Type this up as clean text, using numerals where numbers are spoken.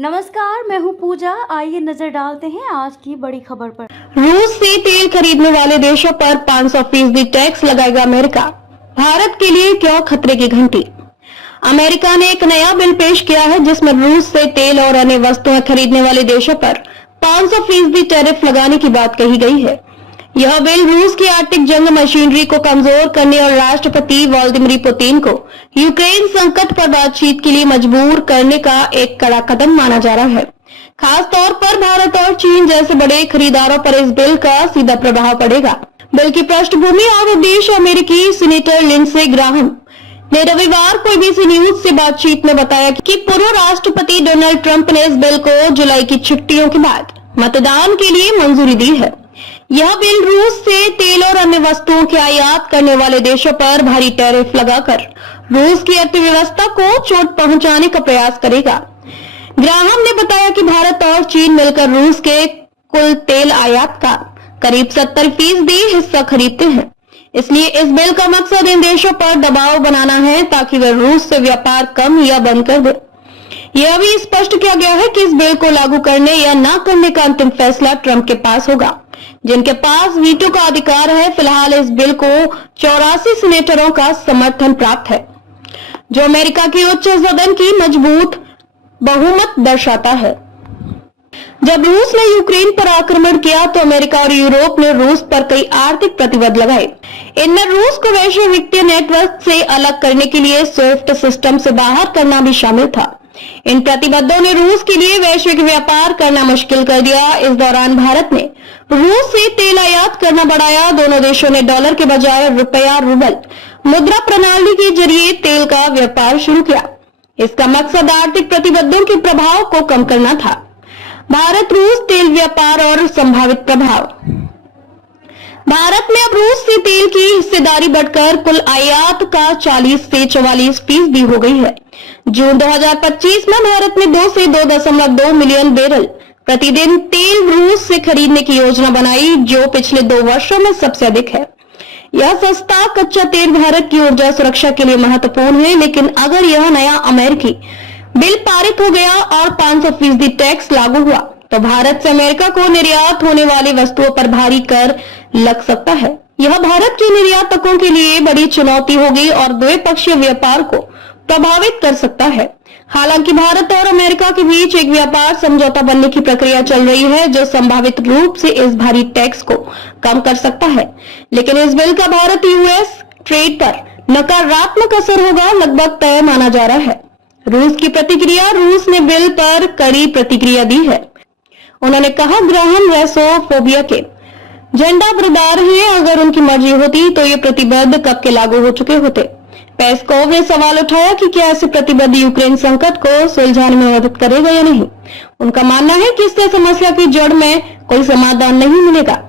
नमस्कार, मैं हूं पूजा। आइए नजर डालते हैं आज की बड़ी खबर पर। रूस से तेल खरीदने वाले देशों पर 500% टैक्स लगाएगा अमेरिका। भारत के लिए क्यों खतरे की घंटी। अमेरिका ने एक नया बिल पेश किया है जिसमें रूस से तेल और अन्य वस्तुएं खरीदने वाले देशों पर 500% टैरिफ लगाने की बात कही गई है। यह बिल रूस की आर्थिक जंग मशीनरी को कमजोर करने और राष्ट्रपति व्लादिमीर पुतिन को यूक्रेन संकट पर बातचीत के लिए मजबूर करने का एक कड़ा कदम माना जा रहा है। खास तौर पर भारत और चीन जैसे बड़े खरीदारों पर इस बिल का सीधा प्रभाव पड़ेगा। बिल की पृष्ठभूमि और उद्देश्य अमेरिकी सीनेटर लिंडसे ग्राहम ने रविवार को एबीसी न्यूज से बातचीत में बताया कि पूर्व राष्ट्रपति डोनाल्ड ट्रंप ने इस बिल को जुलाई की छुट्टियों के बाद मतदान के लिए मंजूरी दी है। यह बिल रूस से तेल और अन्य वस्तुओं के आयात करने वाले देशों पर भारी टैरिफ लगाकर रूस की अर्थव्यवस्था को चोट पहुंचाने का प्रयास करेगा। ग्राहम ने बताया कि भारत और चीन मिलकर रूस के कुल तेल आयात का करीब 70% हिस्सा खरीदते हैं। इसलिए इस बिल का मकसद इन देशों पर दबाव बनाना है ताकि वे रूस से व्यापार कम या बंद कर दे। यह भी स्पष्ट किया गया है कि इस बिल को लागू करने या न करने का अंतिम फैसला ट्रंप के पास होगा, जिनके पास वीटो का अधिकार है। फिलहाल इस बिल को 84 सीनेटरों का समर्थन प्राप्त है, जो अमेरिका की उच्च सदन की मजबूत बहुमत दर्शाता है। जब रूस ने यूक्रेन पर आक्रमण किया तो अमेरिका और यूरोप ने रूस पर कई आर्थिक प्रतिबंध लगाए। इनमें रूस को वैश्विक वित्तीय नेटवर्क से अलग करने के लिए स्विफ्ट सिस्टम से बाहर करना भी शामिल था। इन प्रतिबंधों ने रूस के लिए वैश्विक व्यापार करना मुश्किल कर दिया। इस दौरान भारत ने रूस से तेल आयात करना बढ़ाया। दोनों देशों ने डॉलर के बजाय रुपया रूबल मुद्रा प्रणाली के जरिए तेल का व्यापार शुरू किया। इसका मकसद आर्थिक प्रतिबंधों के प्रभाव को कम करना था। भारत रूस तेल व्यापार और संभावित प्रभाव। भारत में अब रूस से तेल की हिस्सेदारी बढ़कर कुल आयात का 40 से 44% हो गई है। जून 2025 में भारत ने 2 से 2.2 मिलियन बैरल प्रतिदिन तेल रूस से खरीदने की योजना बनाई, जो पिछले 2 वर्षों में सबसे अधिक है। यह सस्ता कच्चा तेल भारत की ऊर्जा सुरक्षा के लिए महत्वपूर्ण है, लेकिन अगर यह नया अमेरिकी बिल पारित हो गया और 500% टैक्स लागू हुआ तो भारत से अमेरिका को निर्यात होने वाली वस्तुओं पर भारी कर लग सकता है। यह भारत के निर्यातकों के लिए बड़ी चुनौती होगी और द्विपक्षीय व्यापार को प्रभावित कर सकता है। हालांकि भारत और अमेरिका के बीच एक व्यापार समझौता बनने की प्रक्रिया चल रही है, जो संभावित रूप से इस भारी टैक्स को कम कर सकता है। लेकिन इस बिल का भारत यूएस ट्रेड पर नकारात्मक असर होगा, लगभग तय माना जा रहा है। रूस की प्रतिक्रिया। रूस ने बिल पर कड़ी प्रतिक्रिया दी है। उन्होंने कहा, ग्राहम रेसोफोबिया के झंडा बरदार हैं। अगर उनकी मर्जी होती तो ये प्रतिबंध कब के लागू हो चुके होते। पेस्कोव ने सवाल उठाया कि क्या ऐसे प्रतिबंध यूक्रेन संकट को सुलझाने में मदद करेगा या नहीं। उनका मानना है कि इससे समस्या की जड़ में कोई समाधान नहीं मिलेगा।